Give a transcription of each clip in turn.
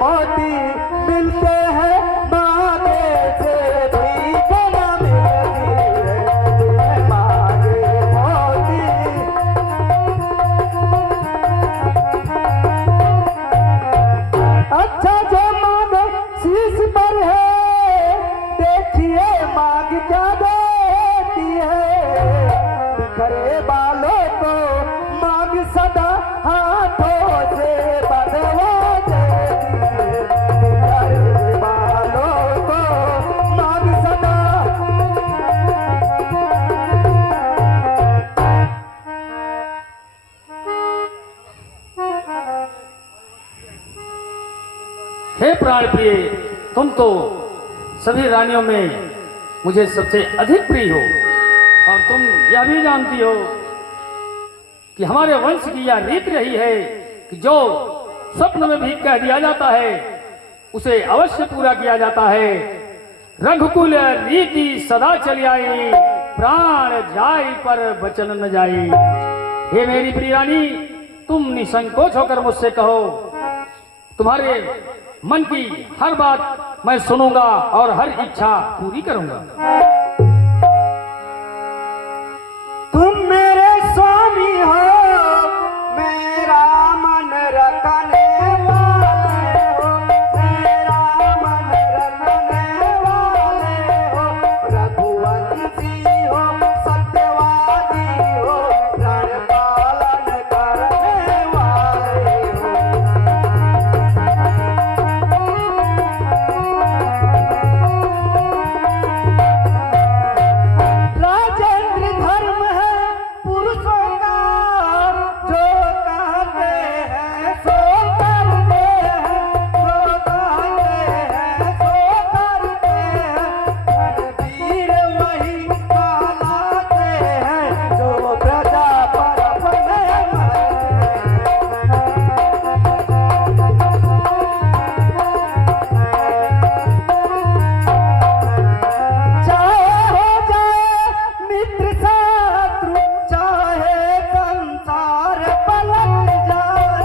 मोती मिलते हैं मांगे से भीख न मिलती है मांगे मोती। अच्छा जो मांगे शीश पर है देखिए मांग क्या देती है। बिखरे बालों को मांग सदा हाथों से बंधवा देती है। बिखरे बालों को मांग सदा। हे प्राण प्रिय, तुम तो सभी रानियों में मुझे सबसे अधिक प्रिय हो और तुम यह भी जानती हो कि हमारे वंश की यह रीत रही है कि जो स्वप्न में भी कह दिया जाता है उसे अवश्य पूरा किया जाता है। रघुकुल रीति सदा चली आई, प्राण जाई पर वचन न जाई। हे मेरी प्रिय रानी, तुम निसंकोच होकर मुझसे कहो, तुम्हारे मन की हर बात मैं सुनूंगा और हर इच्छा पूरी करूंगा। तुम मेरे स्वामी हो, मेरा मन रखने वाले हो, मेरा मन रखने वाले हो। रघुवंशी हो, सत्यवादी हो, प्राण पालन करने वाले हो। राजेंद्र धर्म है पुरुषों का, जो कहते हैं सो करते हैं, जो कहते हैं सो करते हैं। रणवीर वही कहलाते हैं, जो प्रजा पर अपने मरते हैं। चाहे हो जाए मित्र शत्रु, चाहे संसार पलट जाए,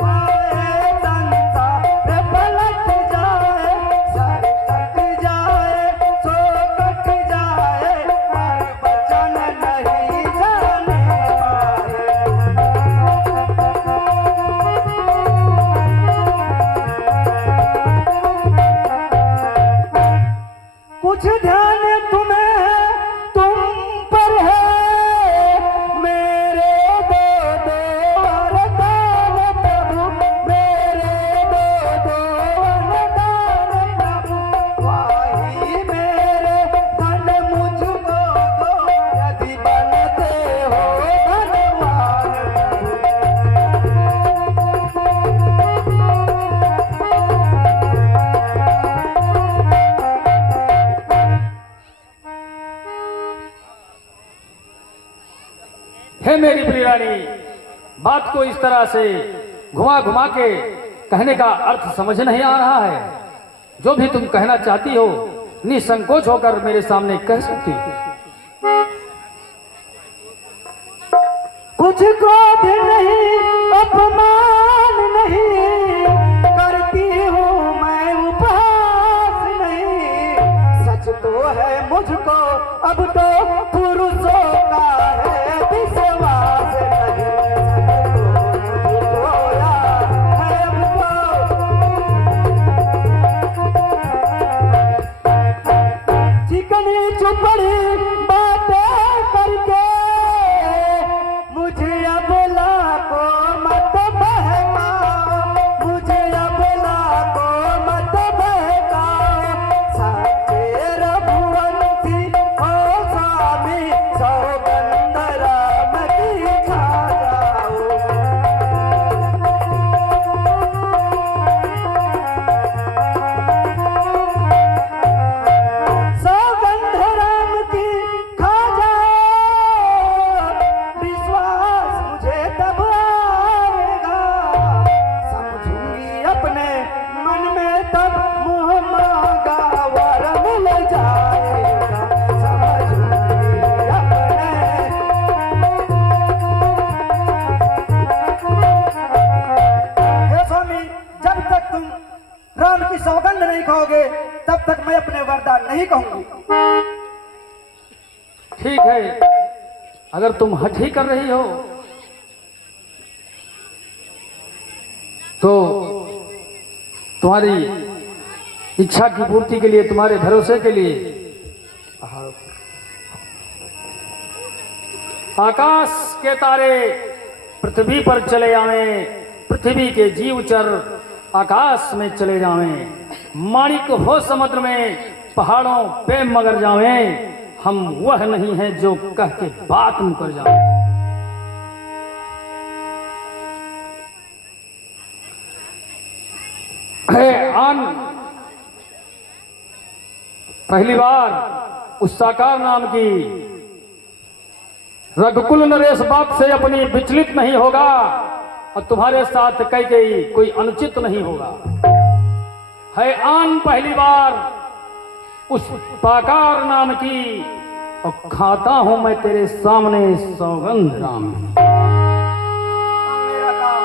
चाहे संसार पलट जाए। सर कट जाए सो कट जाए, पर वचन नहीं जाने पाए। कुछ ध्यान तुम्हें है, तुम पर है मेरे दो वरदान प्रभु, मेरे दो वरदान प्रभु। वही मेरे धन मुझको दो, यदि बनते हो धनवान प्रभु। हे मेरी प्रिय रानी, बात को इस तरह से घुमा घुमा के कहने का अर्थ समझ नहीं आ रहा है। जो भी तुम कहना चाहती हो निसंकोच होकर मेरे सामने कह सकती हो। कुछ क्रोध नहीं, अपमान नहीं, करती हूँ मैं उपहास नहीं। सच तो है मुझको अब तो पुरुषों का है विश्वास नहीं। सच तो मुझको यार है अब तो। चिकनी चुपड़ी बातें करके मुझे अबला को मत बहकाओ, मुझे अबला को मत बहकाओ। सच्चे रघुवंशी हो, मैं अपने वरदान नहीं कहूंगी। ठीक है, अगर तुम हठ ही कर रही हो तो तुम्हारी इच्छा की पूर्ति के लिए, तुम्हारे भरोसे के लिए आकाश के तारे पृथ्वी पर चले आवें, पृथ्वी के जीवचर आकाश में चले जावें, माणिक हो समुद्र में, पहाड़ों पे मगर जावें, हम वह नहीं है जो कह के बात मुकर जावें। आन पहली बार उस साकार नाम की रघुकुल नरेश बात से अपनी विचलित नहीं होगा और तुम्हारे साथ कई गई कोई अनुचित नहीं होगा। है आन पहली बार उस पाकार नाम की और खाता हूं मैं तेरे सामने सौगंध राम। मेरा काम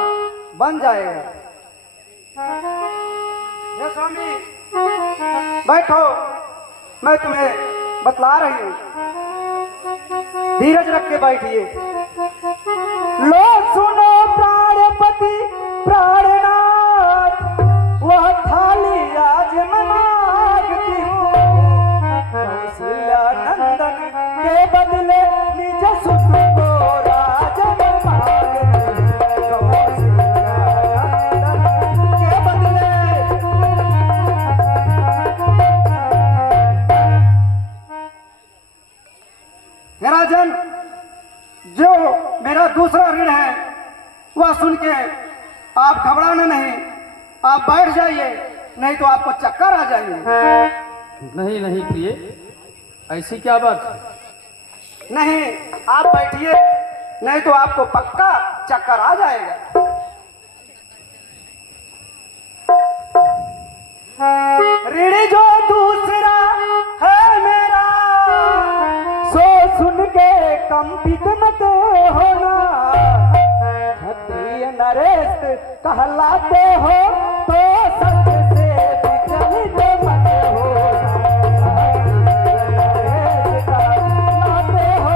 बन जाएगा। ये स्वामी बैठो, मैं तुम्हें बतला रही हूँ, धीरज रख के बैठिए। लो सुनो प्राणपति प्राणनाथ, वह थाली आज मैं मांगती हूँ, कौशल्या नंदन के बदले निज सुत को राज मैं मांगती हूँ, कौशल्या नंदन के बदले। राजन, जो मेरा दूसरा ऋण है वह सुन के आप घबराना नहीं, आप बैठ जाइए, नहीं तो आपको चक्कर आ जाएंगे। नहीं नहीं प्रिय, ऐसी क्या बात है? नहीं, आप बैठिए, नहीं तो आपको पक्का चक्कर आ जाएगा। ऋण जो दूसरा है मेरा, सो सुन के कंपित मत होना, क्षत्रिय नरेश कहलाते हो तो सत्य से विचलित मत होना, क्षत्रिय नरेश कहलाते हो।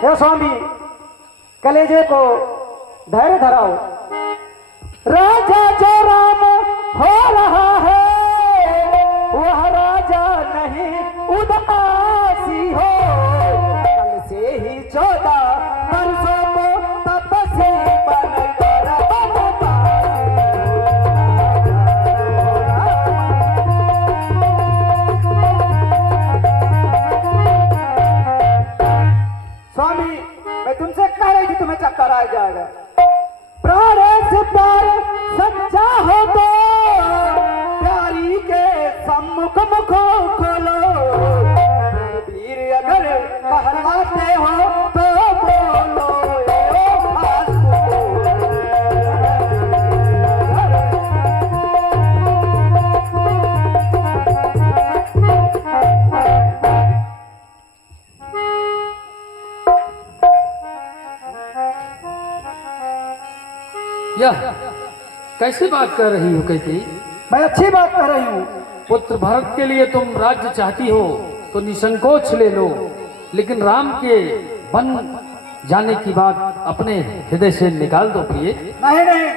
हे स्वामी, कलेजे को धैर्य धराओ। राजा जो राम हो रहा है, वह राजा नहीं उदासी हो, कल से ही 14 वर्षों को तपस्वी बनकर बनवासी हो। स्वामी, मैं तुमसे कह रही थी तुम्हें चक्कर आ जाएगा। प्राण से प्यार सच्चा हो तो प्यारी के सम्मुख मुख खोलो, वीर अगर कहलाते हो तो बोलो, ए खास यह कैसी बात कर रही हो कैकेयी? मैं अच्छी बात कर रही हूँ। पुत्र भरत के लिए तुम राज्य चाहती हो तो निसंकोच ले लो, लेकिन राम के बन जाने की बात अपने हृदय से निकाल दो प्रिय। नहीं नहीं,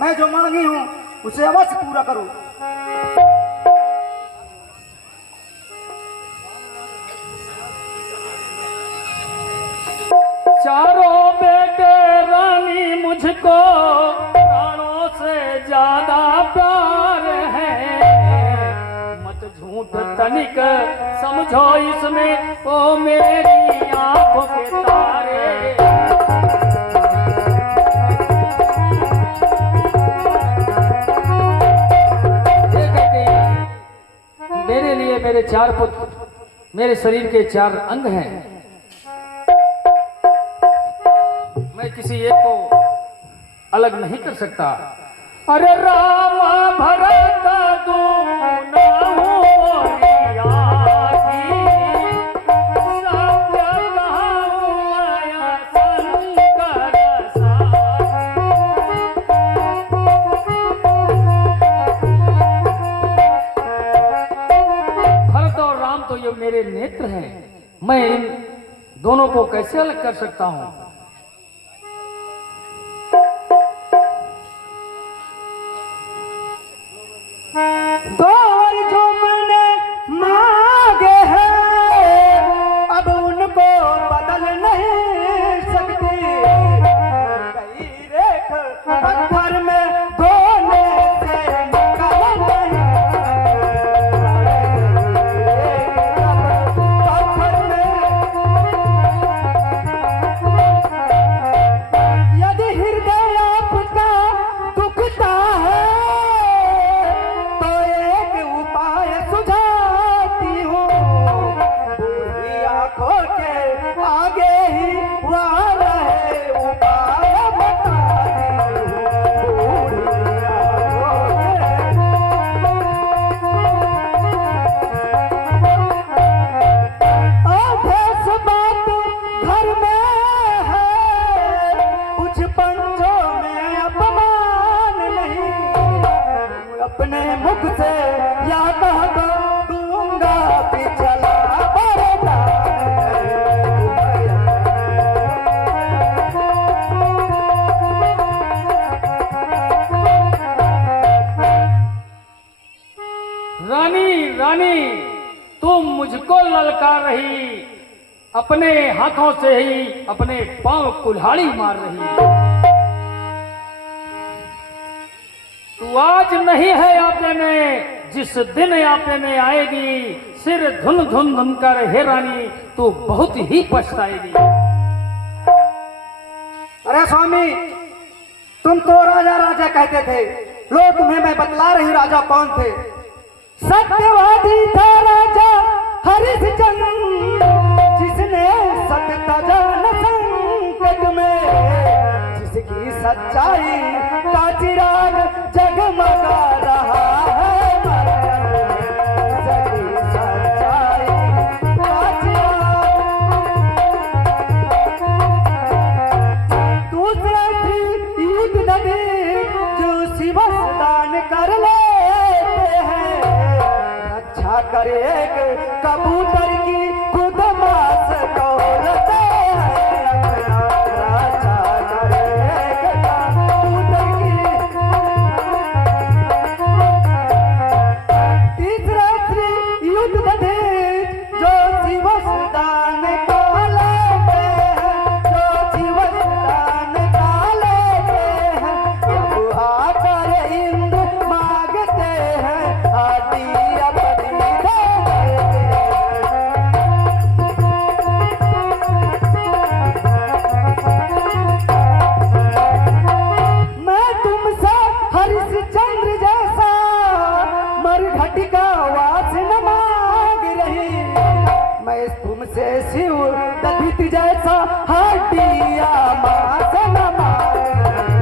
मैं जो मांगी हूँ उसे अवश्य पूरा करो। चारों बेटे रानी मुझको प्राणों से ज्यादा प्यार है, मत झूठ तनिक समझो इसमें ओ मेरी आंखों के तारे। मेरे लिए मेरे 4 पुत्र, मेरे शरीर के 4 अंग हैं, मैं किसी एक को अलग नहीं कर सकता। अरे राम भरत दूना होरिया की, सत्य कहूँ माया शंकर साथी। मेरे नेत्र हैं, मैं इन दोनों को कैसे अलग कर सकता हूँ? दो और जो मैंने मांगे हैं अब उनको बदल नहीं सकती। कई रेख पत्थर में धोने से निकल नहीं पत्थर में। यदि हृदय आपका दुखता है तो एक उपाय सुझाती हूँ। बूढ़ी आंखों के आगे ही वह रहे उपाय बताती हूँ। बूढ़ी आंखों के आधे से बात घर में है, कुछ पंचों में अपमान नहीं। अपने मुख से या कह दो दूंगा पिछला रानी रानी, तुम मुझको ललकार रही, अपने हाथों से ही अपने पांव कुल्हाड़ी मार रही। तू आज नहीं है आपे में, जिस दिन आपे में आएगी, सिर धुन धुन धुन कर हे रानी तू बहुत ही पछताएगी। अरे स्वामी, तुम तो राजा राजा कहते थे, लो तुम्हें मैं बतला रही हूँ राजा कौन थे। सत्यवादी था राजा हरिश्चंद्र, जिसने सत्य तजा न संकट में, जिसकी सच्चाई का चिराग जगमगा रहा है मरण में। जिसकी सच्चाई का चिराग। दूसरा थी युद्ध नदी जो शिवस दान कर लेते हैं, रक्षा करे एक कबूतर की खुद मांस तोड़ते हैं। अपना रक्षा करे एक कबूतर की। तीसरा स्त्री युद्ध बधे जो शिवस दान का लेते हैं, जो शिवस दान का लेते हैं। जब आकर इंद्र मांगते हैं आदि अपनी दे देते हैं। मैं तुमसे हरिश्चंद्र जैसा मरघट का वास न मांग रही, मैं तुमसे शिव दधित जैसा हड्डिया मांस न मांग रही।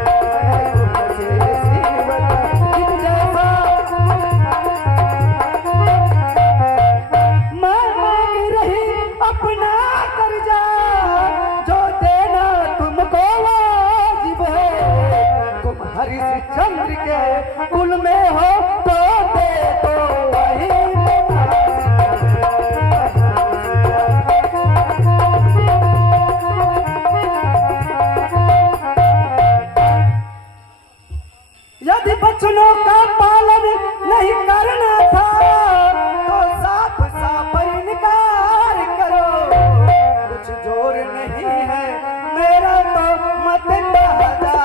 मैं तुमसे शिव दधित जैसा मैं मांग रही अपना कर्जा, जो देना तुमको वाजिब है। तुम हरिश्चंद्र के कुल में हो तो दे दो वही यदि बचनों का पालन नहीं करना था तो साफ साफ इनकार करो। कुछ जोर नहीं है मेरा तो मत कह जाना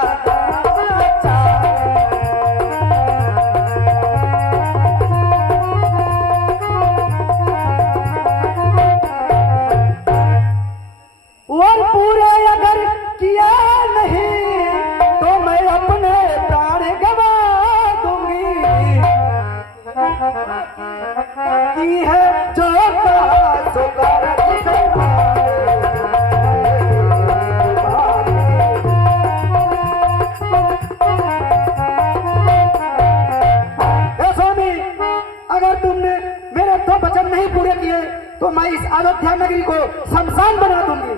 और पूरे अगर किया नहीं तो मैं अपने प्राण गवा दूंगी। की है जो कहा सो कर स्वामी, अगर तुमने मेरे 2 वचन नहीं पूरे किए तो मैं इस अयोध्या नगरी को शमशान बना दूंगी।